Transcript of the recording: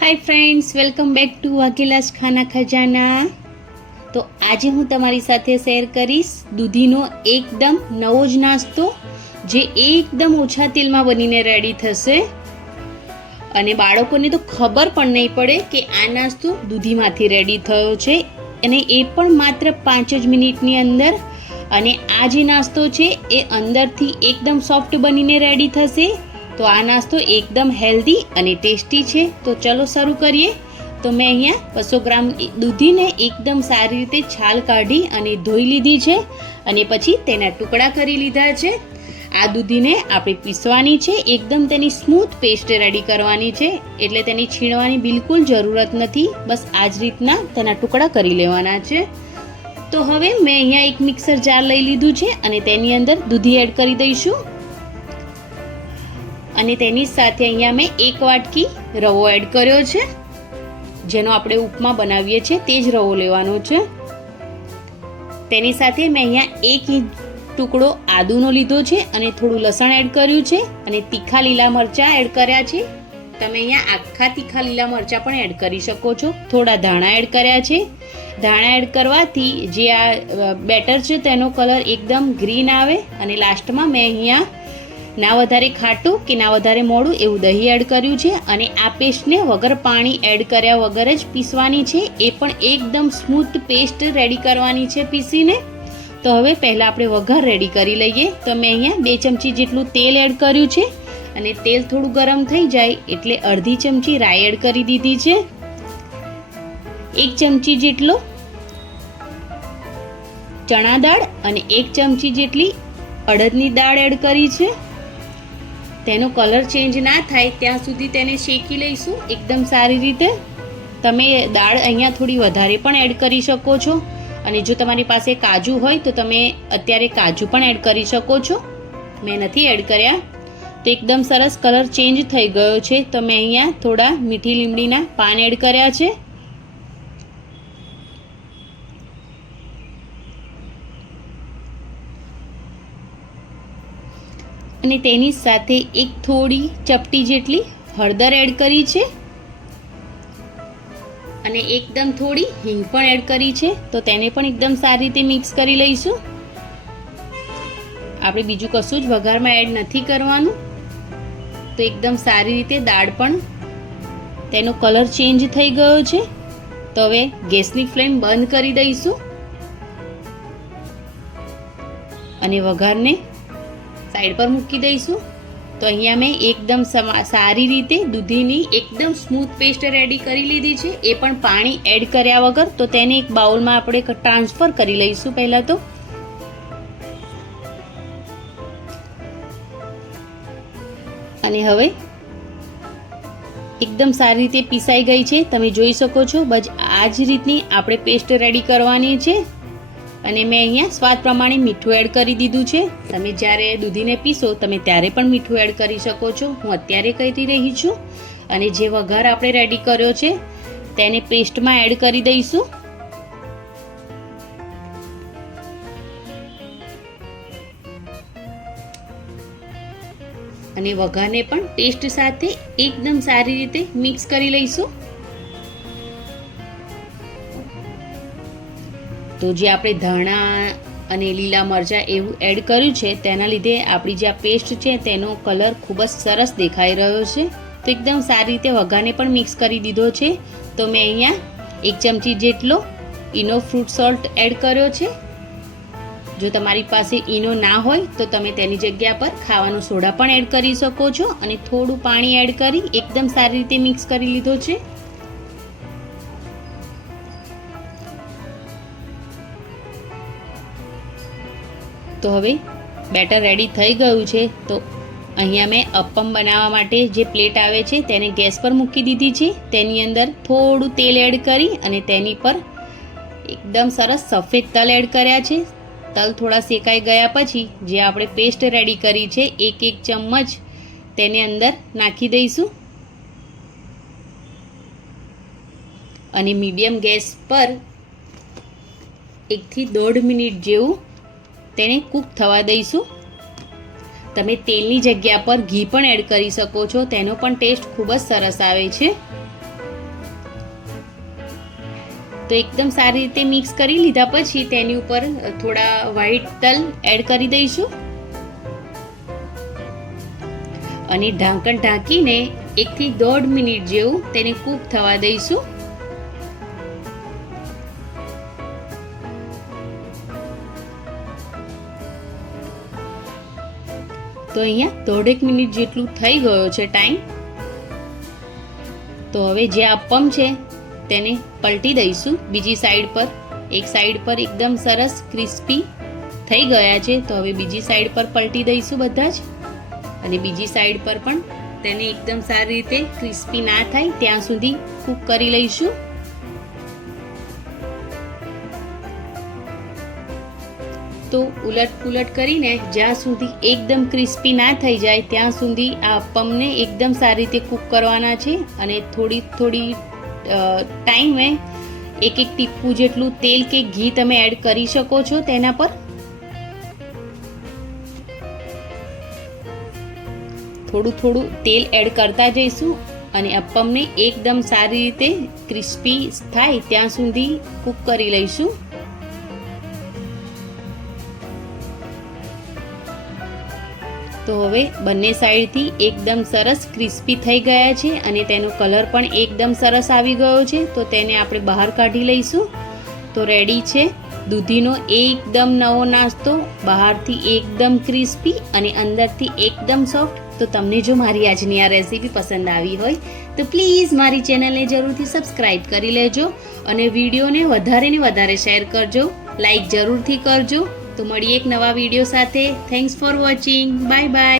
Hi friends, welcome back to Vaghela's Khana Khazana. तो आज हूँ तमारी साथे शेर करीश दूधीनो एकदम नवो ज नास्तो जे एकदम ओछा तेलमां बनीने रेडी थशे અને બાળકોને તો ખબર પણ નહીં પડે કે આ નાસ્તો દૂધીમાંથી રેડી થયો છે અને એ પણ માત્ર 5 જ મિનિટની અંદર। અને આ જે નાસ્તો છે એ અંદરથી એકદમ સોફ્ટ બનીને રેડી થશે। તો આ નાસ્તો એકદમ હેલ્ધી અને ટેસ્ટી છે। તો ચલો શરૂ કરીએ। તો મેં અહીંયા 200 ગ્રામ દૂધીને એકદમ સારી રીતે છાલ કાઢી અને ધોઈ લીધી છે અને પછી તેના ટુકડા કરી લીધા છે। આ દૂધીને આપણે પીસવાની છે, એકદમ તેની સ્મૂથ પેસ્ટ રેડી કરવાની છે, એટલે તેની છીણવાની બિલકુલ જરૂરત નથી। બસ આ જ રીતના તેના ટુકડા કરી લેવાના છે। તો હવે મેં અહીંયા એક મિક્સર જાર લઈ લીધું છે અને તેની અંદર દૂધી એડ કરી દઈશું અને તેની સાથે અહીંયા મેં 1 વાટકી રવો એડ કર્યો છે, જેનો આપણે ઉપમા બનાવીએ છીએ તે જ રવો લેવાનો છે। તેની સાથે મેં અહીંયા 1 ઇંચ ટુકડો આદુનો લીધો છે અને થોડું લસણ એડ કર્યું છે અને તીખા લીલા મરચાં એડ કર્યા છે। તમે અહીંયા આખા તીખા લીલા મરચાં પણ એડ કરી શકો છો। થોડા ધાણા એડ કર્યા છે। ધાણા એડ કરવાથી જે આ બેટર છે તેનો કલર એકદમ ગ્રીન આવે। અને લાસ્ટમાં મેં અહીંયા ના વધારે ખાટું કે ના વધારે મોડું એવું દહીં એડ કર્યું છે અને આ પેસ્ટને વગર પાણી એડ કર્યા વગર જ પીસવાની છે, એ પણ એકદમ સ્મૂથ પેસ્ટ રેડી કરવાની છે પીસીને। તો હવે પહેલાં આપણે વઘાર રેડી કરી લઈએ। તો મેં અહીંયા 2 ચમચી જેટલું તેલ એડ કર્યું છે અને તેલ થોડું ગરમ થઈ જાય એટલે અડધી ચમચી રાઈ એડ કરી દીધી છે, 1 ચમચી જેટલો ચણા દાળ અને 1 ચમચી જેટલી અડદની દાળ એડ કરી છે। તેનો કલર ચેન્જ ના થાય ત્યાં સુધી તેને શેકી લઈશું એકદમ સારી રીતે। તમે દાળ અહીંયા થોડી વધારે પણ એડ કરી શકો છો અને જો તમારી પાસે કાજુ હોય તો તમે અત્યારે કાજુ પણ એડ કરી શકો છો, મેં નથી એડ કર્યા। તો એકદમ સરસ કલર ચેન્જ થઈ ગયો છે। તો મેં અહીંયા થોડા મીઠી લીમડીના પાન એડ કર્યા છે અને તેની સાથે એક થોડી ચપટી જેટલી હળદર એડ કરી છે અને એકદમ થોડી હિંગ પણ એડ કરી છે। તો તેને પણ એકદમ સારી રીતે મિક્સ કરી લઈશું। આપણે બીજું કશું જ વઘારમાં એડ નથી કરવાનું। તો એકદમ સારી રીતે દાળ પણ તેનો કલર ચેન્જ થઈ ગયો છે। તો હવે ગેસની ફ્લેમ બંધ કરી દઈશું અને વઘારને સાઈડ પર મૂકી દઈશું। તો અહીંયા મેં એકદમ સારી રીતે દૂધીની એકદમ સ્મૂથ પેસ્ટ રેડી કરી લીધી છે, એ પણ પાણી એડ કર્યા વગર। તો તેને એક બાઉલમાં આપણે ટ્રાન્સફર કરી લઈશું પહેલાં તો। અને હવે એકદમ સારી રીતે પીસાઈ ગઈ છે, તમે જોઈ શકો છો। બસ આ જ રીતની આપણે પેસ્ટ રેડી કરવાની છે અને મેં અહીંયા સ્વાદ પ્રમાણે મીઠું એડ કરી દીધું છે। તમે જ્યારે દૂધીને પીસો તમે ત્યારે પણ મીઠું એડ કરી શકો છો, હું અત્યારે કરી રહી છું। અને જે વઘાર આપણે રેડી કર્યો છે તેને પેસ્ટમાં એડ કરી દઈશું અને વઘારને પણ પેસ્ટ સાથે એકદમ સારી રીતે મિક્સ કરી લઈશું। તો જે આપણે ધાણા અને લીલા મરચાં એવું એડ કર્યું છે તેના લીધે આપણી જે આ પેસ્ટ છે તેનો કલર ખૂબ જ સરસ દેખાઈ રહ્યો છે। તો એકદમ સારી રીતે વઘારને પણ મિક્સ કરી દીધો છે। તો મેં અહીંયા 1 ચમચી જેટલો ઈનો ફ્રૂટ સોલ્ટ એડ કર્યો છે। જો તમારી પાસે ઈનો ના હોય તો તમે તેની જગ્યા પર ખાવાનો સોડા પણ એડ કરી શકો છો અને થોડું પાણી એડ કરી એકદમ સારી રીતે મિક્સ કરી લીધો છે। તો હવે બેટર રેડી થઈ ગયું છે। તો અહીંયા મેં અપ્પમ બનાવવા માટે જે પ્લેટ આવે છે તેને ગેસ પર મૂકી દીધી છે। તેની અંદર થોડું તેલ એડ કરી અને તેની પર એકદમ સરસ સફેદ તલ એડ કર્યા છે। તલ થોડા શેકાઈ ગયા પછી જે આપણે પેસ્ટ રેડી કરી છે 1 ચમચ તેને અંદર નાખી દઈશું અને મીડિયમ ગેસ પર 1 થી 1.5 મિનિટ જેવું તેને કૂક થવા દઈશું। તમે તેલની જગ્યા પર ઘી પણ એડ કરી શકો છો, તેનો પણ ટેસ્ટ ખૂબ જ સરસ આવે છે। તો એકદમ સારી રીતે મિક્સ કરી લીધા પછી તેની ઉપર થોડા વ્હાઈટ તલ એડ કરી દઈશું અને ઢાંકણ ઢાંકીને 1 થી 1.5 મિનિટ જેવું તેને કૂક થવા દઈશું. તો અહીંયા 1.5 મિનિટ જેટલું થઈ ગયો છે ટાઈમ. તો હવે જે અપમ છે તેને પલટી દઈશું બીજી સાઈડ પર. એક સાઈડ પર એકદમ સરસ ક્રિસ્પી થઈ ગયા છે, તો હવે બીજી સાઈડ પર પલટી દઈશું બધા જ અને બીજી સાઈડ પર પણ તેને એકદમ સારી રીતે ક્રિસ્પી ના થાય ત્યાં સુધી કૂક કરી લઈશું. તો ઉલટ પુલટ કરીને જ્યાં સુધી એકદમ ક્રિસ્પી ના થઈ જાય ત્યાં સુધી આ અપમને એકદમ સારી રીતે કૂક કરવાના છે અને થોડી ટાઈમે એક ટીપું જેટલું તેલ કે ઘી તમે એડ કરી શકો છો તેના પર. થોડું તેલ એડ કરતા જઈશું અને અપમને એકદમ સારી રીતે ક્રિસ્પી થાય ત્યાં સુધી કૂક કરી લઈશું. તો હવે બંને સાઈડથી એકદમ સરસ ક્રિસ્પી થઈ ગયા છે અને તેનો કલર પણ એકદમ સરસ આવી ગયો છે. તો તેને આપણે બહાર કાઢી લઈશું. તો રેડી છે દૂધીનો એકદમ નવો નાસ્તો, બહારથી એકદમ ક્રિસ્પી અને અંદરથી એકદમ સોફ્ટ. તો તમને જો મારી આજની આ રેસીપી પસંદ આવી હોય તો પ્લીઝ મારી ચેનલને જરૂરથી સબસ્ક્રાઈબ કરી લેજો અને વિડીયોને વધારે ને વધારે શેર કરજો, લાઈક જરૂરથી કરજો. તો મળીએ એક નવા વિડીયો સાથે. Thanks for watching. Bye bye.